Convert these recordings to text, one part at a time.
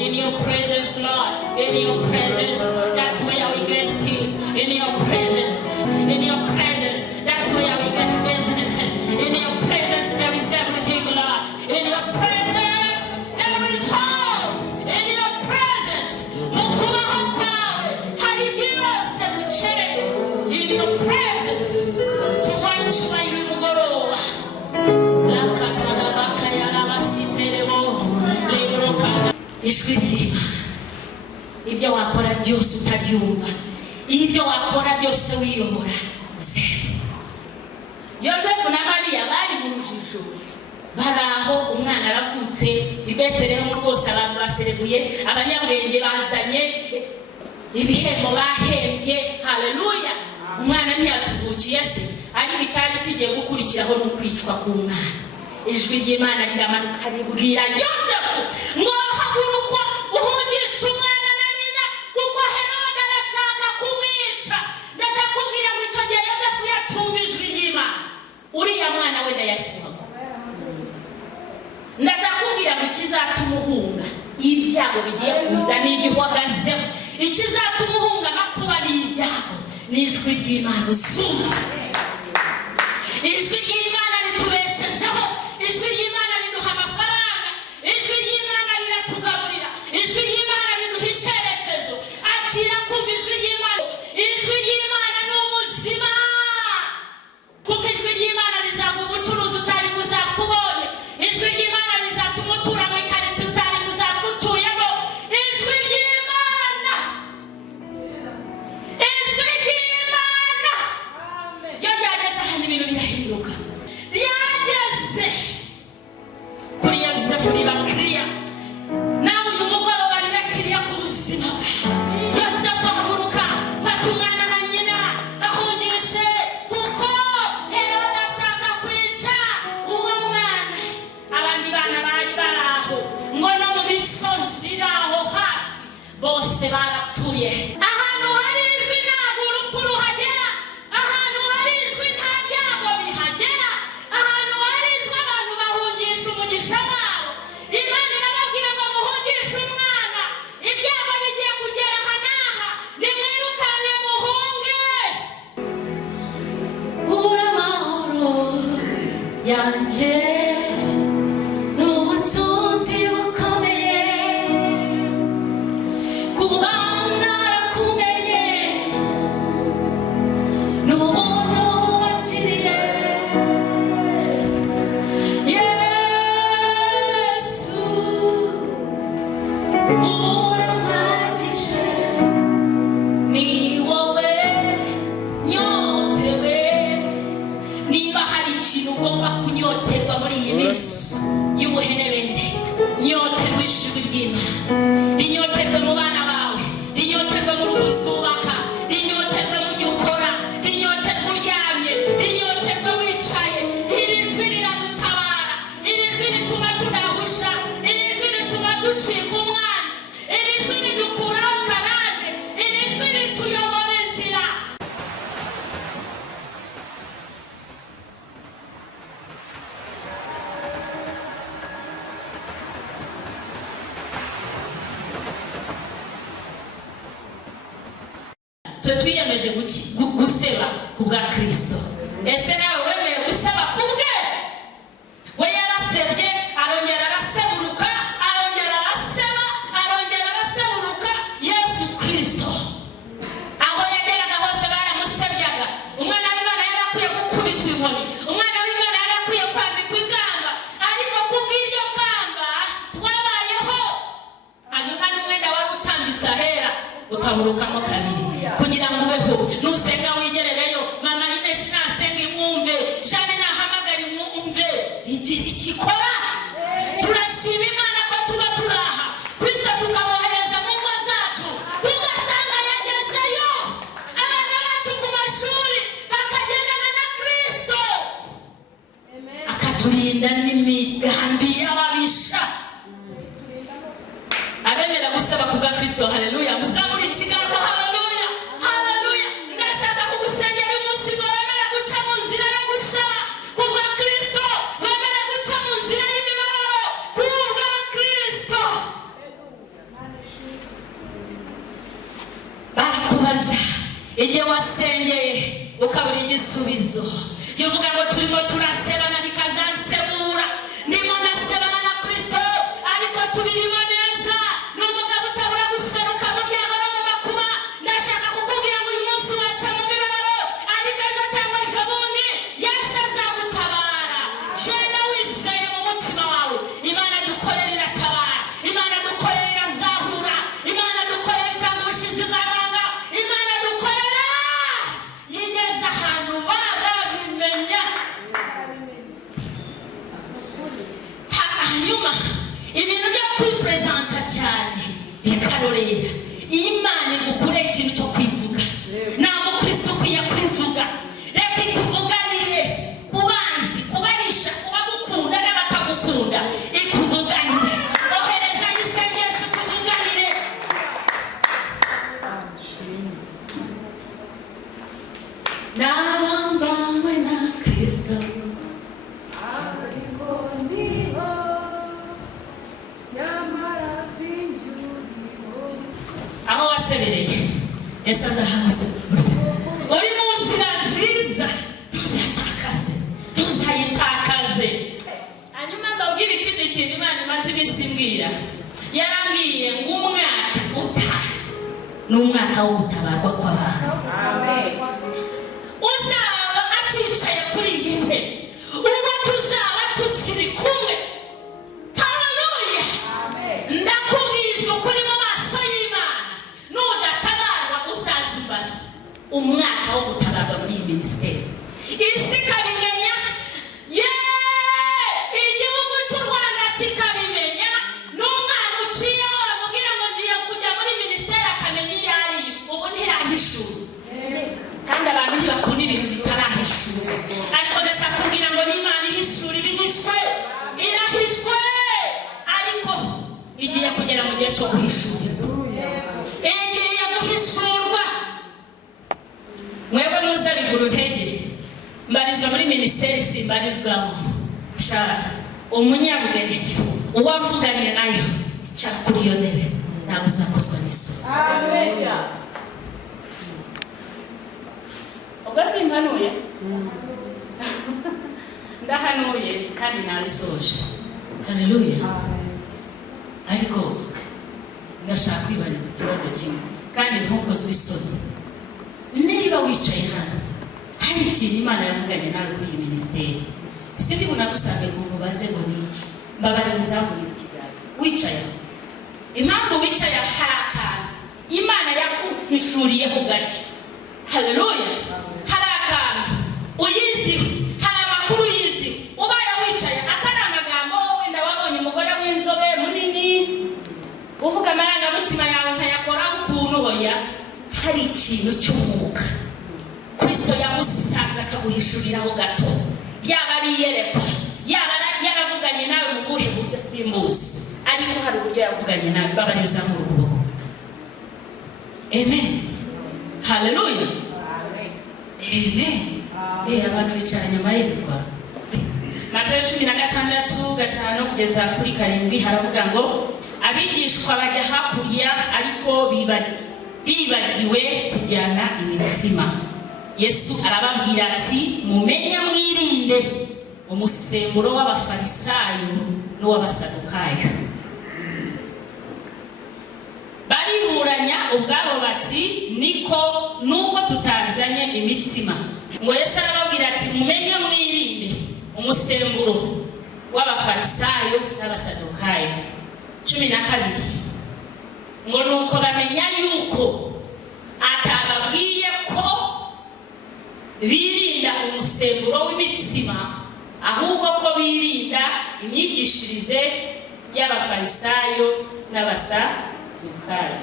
In your presence, Lord, in your presence, that's where we get peace. In your presence, that's where we get businesses. In your presence, there is everything, Lord. In your presence, there is hope. In your presence, in your presence, to watch my ijwi ry'Imana. Ibyo wakora byose utabyumva, ibyo wakora byose wiyobora, zero. Yosefu na Mariya bari mu rujijo, baraho umwana aravutse i Betelehemu, rwose abantu baserebuye, abanyabwenge bazanye ibihembo bahembye. Haleluya! Umwana ntiyatuvukiye se, ariko icyari kigiye gukurikiraho no kwicwa ku mwana. Ijwi ry'Imana riramanuka ribwira Yosefu ngo haguruka uhungisha umwana na nyina, kuko Herode arashaka kumwica. Ndashaka kubwira ngo icyo gihe Yosefu yatumva ijwi ry'Imana, uriya mwana wenda yari kuhagwa. Ndashaka kubwira ngo ikizatuma uhunga ibyago bigiye kuza n'ibyo uhagazeho, ikizatuma uhunga amakuba n'ibyago ni ijwi ry'Imana. Usumva ijwi ry'Imana ritubeshejeho, ijwi ry'Imana riduha amafaranga, ijwi ry'Imana riratugaburira, ijwi ry'Imana riduha icyerekezo. Akira kumva ijwi ry'Imana. Ijwi ry'Imana ni ubuzima, kuko ijwi ry'Imana rizaguha ubucuruzi utari kuzapfa ubonye. Ijwi ry'Imana rizatuma utura mu ikarito utari kuzapfa utuyemo. Ijwi ry'Imana, ijwi ry'Imana iyo ryageze hano ibintu birahinduka. Ryageze kuri Yosefu riba kiriya, nawe uyu mugoroba riba kiriya ku buzima bwawe. Yosefu ahaguruka, fata umwana na nyina ahungishe, kuko Herode ashaka kwica uwo mwana. Abandi bana bari baraho, ngo no mu misozi iraho hafi bose barapfuye. Ahantu hari ijwi ntabwo urupfu ruhagera, ahantu hari ijwi nta byago bihagera, ahantu hari ijwi abantu bahungisha umugisha wabo. Imana irababwira ngo muhungishe umwana, ibyago bigiye kugera aha n'aha, nimwirukane muhunge. Uri amahoro yanjye n'ubutunzi bukomeye, kuba narakumenye n'ubuntu wangiriye. Yesu urampagije, ni wowe nyotewe. Niba hari ikintu ugomba kunyoterwa muri iyi minsi y'ubuhenebere, nyoterwa ijwi ry'Imana. Rinyoterwe mu bana bawe, rinyoterwe mu rugo uzubaka, rinyoterwe mu byo ukora, rinyoterwe uryamye, rinyoterwe wicaye. Iri jwi riradutabara, iri jwi rituma tudahusha, iri jwi rituma ducika umwana, iri jwi ridukuraho karande, iri jwi rituyobora inzira. Twe twiyemeje guseba ku bwa Kristo. Ese nawe wemeye guseba ku bwe? We yarasebye, arongera araseburuka, arongera araseba, arongera araseburuka. Yesu Kristo aho yageraga hose baramusebyaga. Umwana w'Imana yari akwiye gukubitwa inkoni, umwana w'Imana yari akwiye kwambikwa ikamba, ariko kubw'iryo kamba twabayeho. Hanyuma n'umwenda wari utambitse ahera ukaburukamo kabiri kugira ngo ubeho. Nusenga wigerereyo, mama Ines nasenga imwumve, Jane nahamagara imwumve. Ikikora turashima Imana ko tuba turaha Kristo, tukabohereza mu ngo zacu, tugasaba gusaba kubwa Kristo. Haleluya. Muzamuri ikiganza. Haleluya. Haleluya. Ndashaka kugusengera umunsi ngo wemere guca mu nzira yo gusaba kubwa Kristo, wemere guca mu nzira y'imibabaro kubwa Kristo. Barakubaza igihe wasengeye ukabura igisubizo, uvuga ngo turimo turasebana bikazansebura. Ndimo nasebana na Kristo ariko tubirimo neza. N'umugabo utabura guseruka mu byago no mu makuba. Ndashaka kukubwira ngo uyu munsi waca mu mibabaro, ariko ejo cyangwa ejo bundi Yesu azagutabara. Genda wizeye mu mutima wawe, Imana dukorera iratabara, Imana dukorera irazahura, Imana dukorera itanga ubushizi bw'amanga, Imana dukorera yigeze ahantu barabimenya. Hanyuma ibintu byo kwipresenta cyane bikarorera, Imana igukure ikintu cyo kwivuga. Nta mukristo ukwiye kwivuga. Reka ikuvuganire ku banzi, kubarisha, kubagukunda n'abatagukunda. Ikuvuganire, ohereza isengesho ikuvuganire. Nabambanywe na Kristo, aho wasebereye Yesu azahaza. Uri mu nzira nziza, ntuzatakaze, ntuzayitakaze. Hanyuma mbabwira ikindi kintu Imana imaze iminsi imbwira. Yarambwiye ngo umwaka utaha ni umwaka wo gutabarwa kw'abantu. Uzaba akicaye kuri iyi ntebe, ubwo tuzaba tukiri kumwe. Haleluya. Ndakubwiza ukuri mu maso y'Imana, nudatabarwa uzazumbaza umwaka wo gutabarwa muri iyi minisiteri. Isi ikabimenya, igihugu cy'u Rwanda kikabimenya. N'umwana uciyeho bamubwira ngo ngiye kujya muri minisiteri akamenya iyo ari yo. Ubu ntirahishuwe, kandi abantu ntibakunda ibintu bitarahishuwe. Ariko ndashaka kubwira ngo n'Imana ihishura ibihishwe, irahishwe, ariko igiye kugera mu gihe cyo guhishurirwa. Igiye guhishurwa. Mwebwe muzabigura intege, mbarizwa muri minisiteri, simbarizwamo. Shaka umunyabwenge uwavuganye nayo icara kuri iyo ntebe, ntabwo uzakozwa n'isoni. Amen. Ubwo simpanuye, ndahanuye kandi nabisoje. Haleluya. Ariko ndashaka kwibariza ikibazo kimwe, kandi ntukozwe isoni. Niba wicaye hano, hari ikintu Imana yavuganye nawe kuri iyi minisiteri, sindi bunagusange ngo mubaze ngo ni iki. Mbabare muzamurire ikiganza wicaye aho. Impamvu wicaye hari akantu Imana yaguhishuriyeho gake. Haleluya. Hari akantu uyiziho, hari amakuru uyiziho. Ubaye wicaye atari amagambo, wenda wabonye umugore w'inzobe munini uvuga amarangamutima yawe nkayakoraho ukuntu. Hoya, hari ikintu cy'umwuka Kristo yamusanze akaguhishuriraho gato. Yaba ari iyerekwa, yaba yaravuganye nawe mu buhe buryo simbuzi, ariko hari uburyo yavuganye nawe. Baba ari uzamura ukuboko. Amen. Haleluya. Amen. Abantu bicara nyuma y'ibikwa. Matayo 16:5 kugeza kuri 7 haravuga ngo abigishwa bajya hakurya, ariko bibagiwe kujyana imitsima. Yesu arababwira ati, mumenye mwirinde umusemburo w'abafarisayo n'uw'abasadukayo. Bariburanya ubwabo bati, nuko tutazanye imitsima. Ngo Yesu arababwira ati, mumenye mwirinde umusemburo w'abafarisayo n'abasadukayo. 12 ngo nuko bamenya yuko atababwiye ko birinda umusemburo w'imitsima, ahubwo ko birinda imyigishirize y'abafarisayo n'abasadukayo.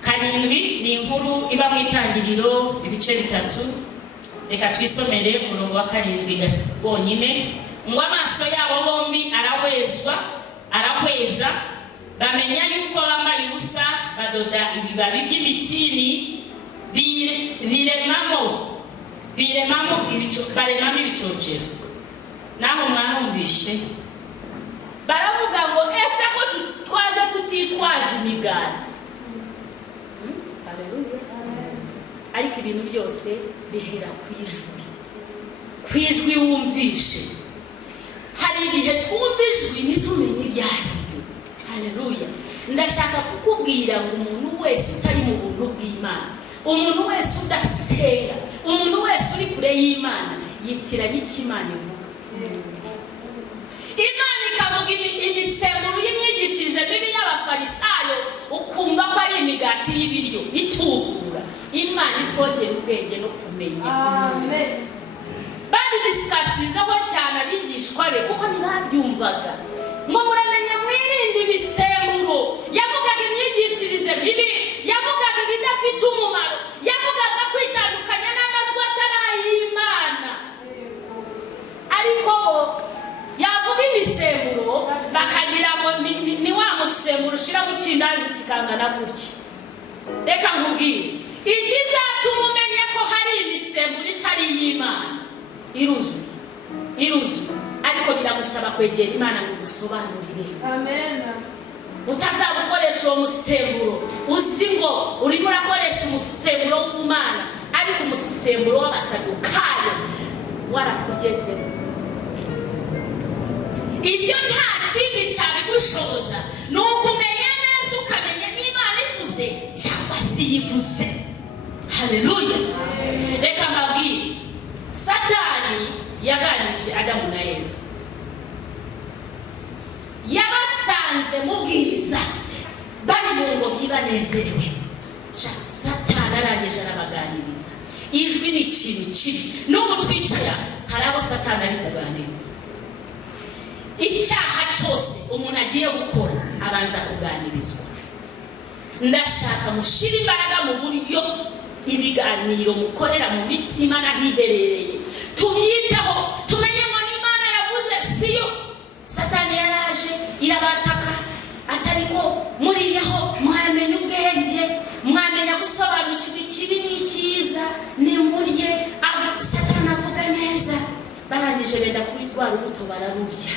7 ni inkuru iba mu Itangiriro ibice 3. Reka twisomere umurongo wa 7 wonyine. Ngo amaso yabo bombi arahweza, bamenya yuko bambaye ubusa badoda ibibabi by'imitini baremamo ibicocero. Naho mwarumvishe baravuga ngo ese ko twaje tutitwaje imigati. Haleluya. Ariko ibintu byose bihera kwijwi wumvishe. Hari igihe twumva ijwi ntitumenye iryaryo. Haleluya. Ndashaka kukubwira ngo umuntu wese utari mu buntu bw'Imana, umuntu wese udasenga, umuntu wese uri kure y'Imana yitiranya ikimana ivuga. Imana ikavuga imisemburo y'imyigishirize mibi y'abafarisayo ukumva ko ari imigati y'ibiryo itubura. Imana itwongera ubwenge no kumenya. Amen. Babidiscussizaho cyane abigishwa be kuko ntibabyumvaga. Ngo muramenye mwirinde imisemburo. Yavugaga imyigishirize mibi, yavugaga ibidafite umumaro, yavugaga kwitandukanya n'amajwi atari ay'Imana. Ariko yavuga imisemburo bakagira ngo ni wa musemburo ushira mu kindazi kikangana gutya. Reka nkubwire ikizatuma umenya ko hari imisemburo itari y'Imana. Iruzuye ariko biragusaba kwegera Imana ngo gusobanurire. Amen. Utazagukoresha uwo musemburo uzi ngo urimo urakoresha umusemburo w'Imana ariko umusemburo w'abasadukayo warakugezemo. Ibyo nta kindi cyabigushoboza ni ukumenya neza ukamenya n'Imana ivuze cyangwa se yivuze. Haleluya. Reka mbabwire Satani yaganije Adamu na Eva. Yabasanze mu bwiza bari mu ngobyi banezerewe. Satani arangije arabaganiriza. Ijwi ni ikintu kibi. N'ubu twicara hari abo Satani ari kuganiriza. Icyaha cyose umuntu agiye gukora abanza kuganirizwa. Ndashaka mushira imbaraga mu buryo ibiganiro mukorera mu mitima nahiherereye. Tubyiteho tumenye ngo n'Imana yavuze siyo. Satani yaraje irabataka atariko muriyeho mwamenye ubwenge, mwamenya gusobanukirwa ikibi n'icyiza, ni murye. Satani avuga neza barangije benda kuri rwa rubuto bararurya.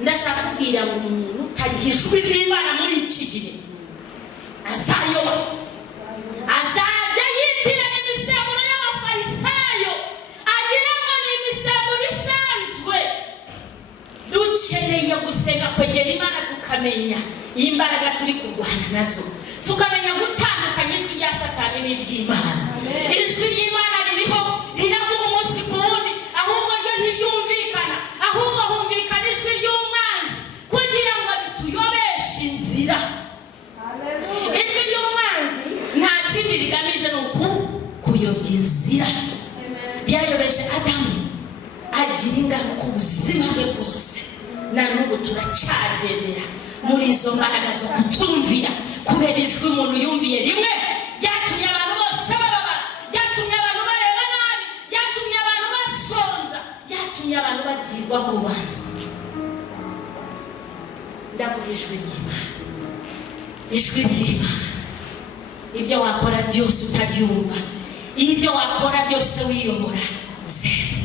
Ndashaka kubwira ngo umuntu utariho ijwi ry'Imana muri iki gihe azayoba, azajya yitiranya imisemburo y'abafarisayo agira ngo ni imisemburo isanzwe. Dukeneye gusenga kwegera Imana tukamenya imbaraga turi kurwana nazo, tukamenya gutandukanya ijwi rya Satani n'iry'Imana. Ijwi ry'Imana ririho riravuga umunsi ku wundi, ahubwo ryo ntiryumvikana, ahubwo humvikana ijwi ry'umwanzi kugira ngo rituyobeshe inzira. Ijwi ry'umwanzi nta kindi rigamije ni kuyobya inzira. Ryayobeshe Adamu agira ingaruka ubuzima bwe bwose. Na n'ubu turacyagendera muri izo mbaraga zo kutumvira, kubera ijwi umuntu yumviye rimwe yatumye abantu bose bababara, yatumye abantu bareba nabi, yatumye abantu basonza, yatumye abantu bagirwaho urubanza. Ndavuga ijwi ry'Imana. Ijwi ry'Imana. Ibyo wakora byose utabyumva, ibyo wakora byose wiyobora, zero.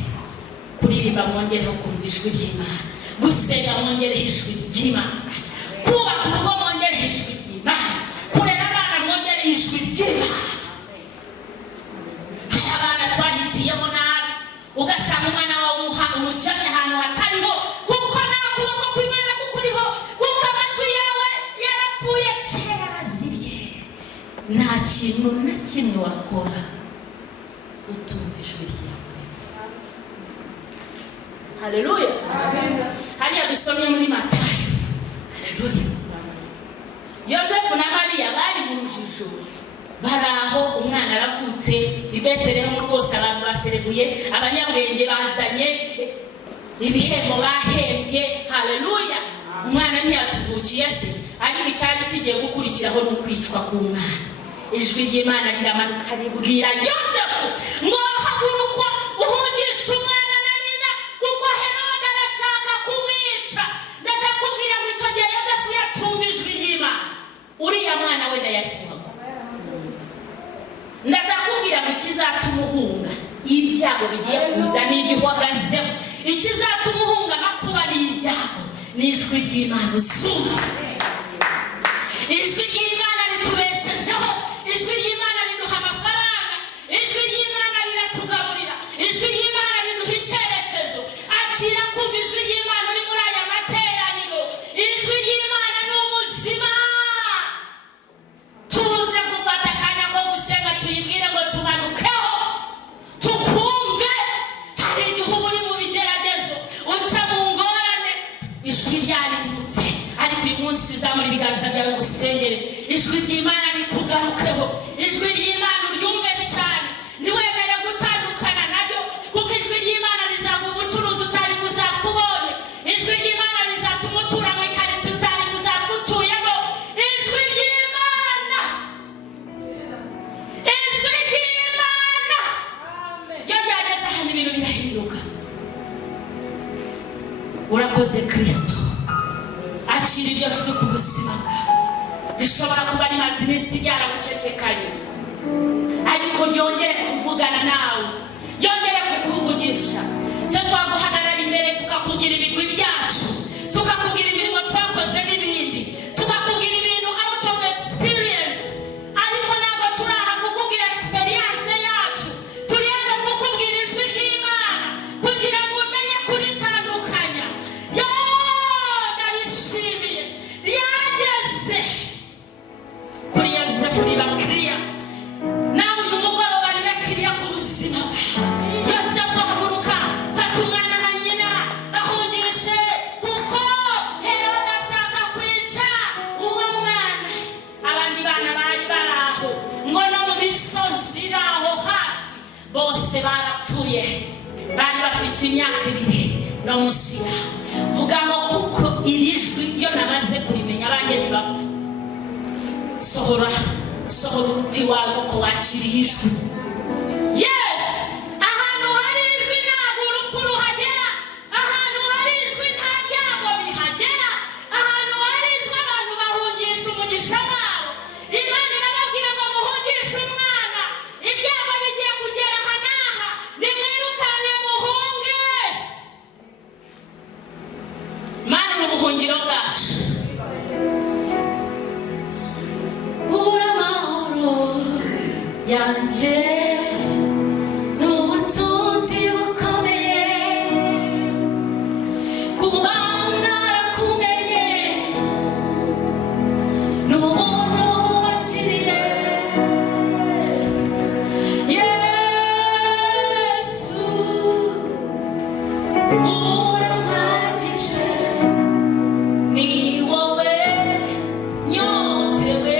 Kuririmba mwongereho kumva ijwi ry'Imana, gusenga mwongereho ijwi ry'Imana, kubaka urugo mwongereho ijwi ry'Imana, kurera abana mwongereho ijwi ry'Imana. Hari abana twahitiyemo nabi ugasanga umwana wawe umujyanye ahantu hatariho kuko nta kuboko kw'Imana kukuriho, kuko amatwi yawe yarapfuye kera arazibye. Nta kintu na kimwe wakora utumva ijwi ryawe. Haleluya. Hariya dusomye muri Matayo. Haleluya. Yosefu na Mariya bari mu rujijo. Baraho umwana aravutse i Betelehemu rwose, abantu baserebuye, abanyabwenge bazanye ibihembo bahembye. Haleluya. Umwana ntiyatuvukiye se, ariko icyari kigiye gukurikiraho no kwicwa k'umwana. Ijwi ry'Imana riramanuka ribwira Yosefu ngo haguruka uhungishe umwana na nyina kuko Herode arashaka kumwica. Ndashaka kubwira ngo icyo gihe Yosefu yatumva ijwi ry'Imana. uriya mwana wenda yari kuhagwa. Ndashaka kubwira ngo ikizatuma uhunga ibyago bigiye kuza n'ibihwagazeho, ikizatuma uhunga makuba n'ibyago ni ijwi ry'Imana usumva. Ijwi ry'Imana ritubeshejeho, ijwi ry'Imana riduha amafaranga, ijwi ry'Imana riratugaburira, ijwi ry'Imana riduha icyerekezo. Akira kumva ijwi ry'Imana uri muri aya materaniro. Ijwi ry'Imana ni ubuzima. Tuze gufata akanya ko gusenga tuyibwire ngo tumanukeho tukumve. Hari igihe uba uri mu bigeragezo uca mu ngorane, ijwi ryarimutse, ariko uyu munsi zamura ibiganza byawe gusengere ijwi ry'Imana rikugarukeho. Ijwi ry'Imana uryumve cyane, ntiwemere gutandukana naryo, kuko ijwi ry'Imana rizaguha ubucuruzi utari kuzapfa ubonye. Ijwi ry'Imana rizatuma utura mu ikarito utari kuzapfa utuyemo. Ijwi ry'Imana, ijwi ry'Imana iyo ryageze hano ibintu birahinduka. Urakoze Kristo. Akira iryo jwi ku buzima bwawe. Rishobora kuba rimaze iminsi ryaragucecekanye, ariko ryongere kuvugana nawe, ryongere kukuvugisha. Cyo twaguhagarara imbere tukakugira ibigwi byacu, tukakubwira imirimo twakoze n'ibindi, tukakubwira ibintu out of experience. Ariko ntabwo turi aha kukubwira experience yacu, turi hano kukubwira ijwi ry'Imana kugira ngo umenye kuritandukanya. Narishimiye ryageze kuri Yosefu ribakiriya. Nawe uyu mugoroba rirakiriya ku buzima bwawe. Yosefu ahaguruka, fata umwana na nyina ahungishe, kuko Herode ashaka kwica uwo mwana. Abandi bana bari baraho, ngo no mu misozi iraho hafi bose barapfuye, bari bafite imyaka 2 no munsi yaho. Vuga ngo kuko iri jwi ryo namaze kurimenya abanjye ntibapfa. Sohora urupfu iwawe kuko wakiriye ijwi. Yes, ahantu hari ijwi ntabwo urupfu ruhagera, ahantu hari ijwi nta byago bihagera, ahantu hari ijwi abantu bahungisha umugisha wabo. Imana irababwira ngo muhungishe umwana, ibyago bigiye kugera aha n'aha, nimwirukane muhunge. Mana ni ubuhungiro bwacu. Yanjye n'ubutunzi bukomeye, kuba narakumenye n'ubuntu wangiriye. Yesu urampagije, ni wowe nyotewe.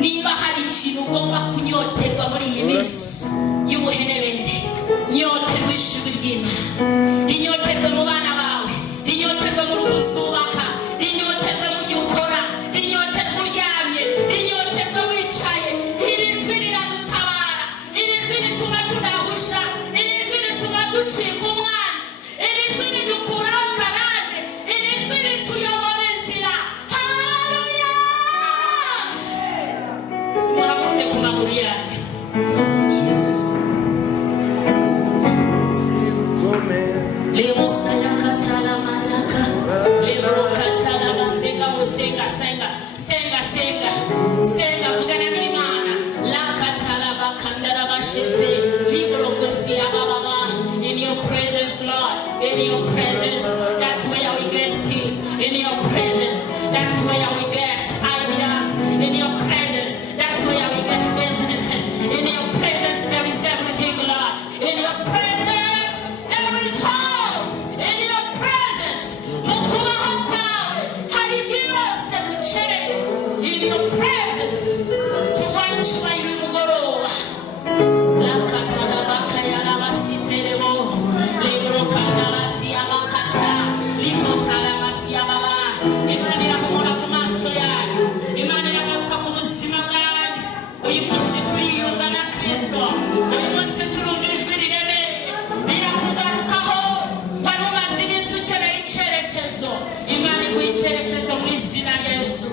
Niba hari ikintu ugomba kunyoterwa muri iyi minsi y'ubuhenebere, nyoterwa ijwi ry'Imana. Rinyoterwe mu bana bawe, rinyoterwe mu rugo uzubaka, rinyoterwe mu byo ukora, rinyoterwe uryamye, rinyoterwe wicaye. Iri jwi riradutabara, iri jwi rituma tudahusha, iri jwi rituma ducika umwana, iri jwi ridukuraho karande, iri jwi rituyobora inzira. Haleluya! Muramuke ku maguru yawe. Lemo saya katala malaka, lemo katala masenga musenga senga senga senga senga vugana n'Imana. La katala bakandara bashete libro kosia baba. In your presence, Lord, in your presence, that's where we get peace. In your presence, that's where we get ideas. In your presence, that's where we get businesses. In your presence, there is everything, Lord. In your presence, there is hope. In your presence, mukubaho kwawe hari byose gukeneye. In your presence, tuwachuba y'umugoroba. La katala bakayala basiterebo, lebro kandala siyabakata, likotala masiyababa. Imana iramubona ku maso yawe, Imana iragaruka ku buzima bwawe. Uyu munsi turiyunga na Kristo, uyu munsi turumva ijwi rirereye rirakugarukaho. Wari umaze iminsi ukeneye icyerekezo, Imana iguha icyerekezo mu izina rya Yesu.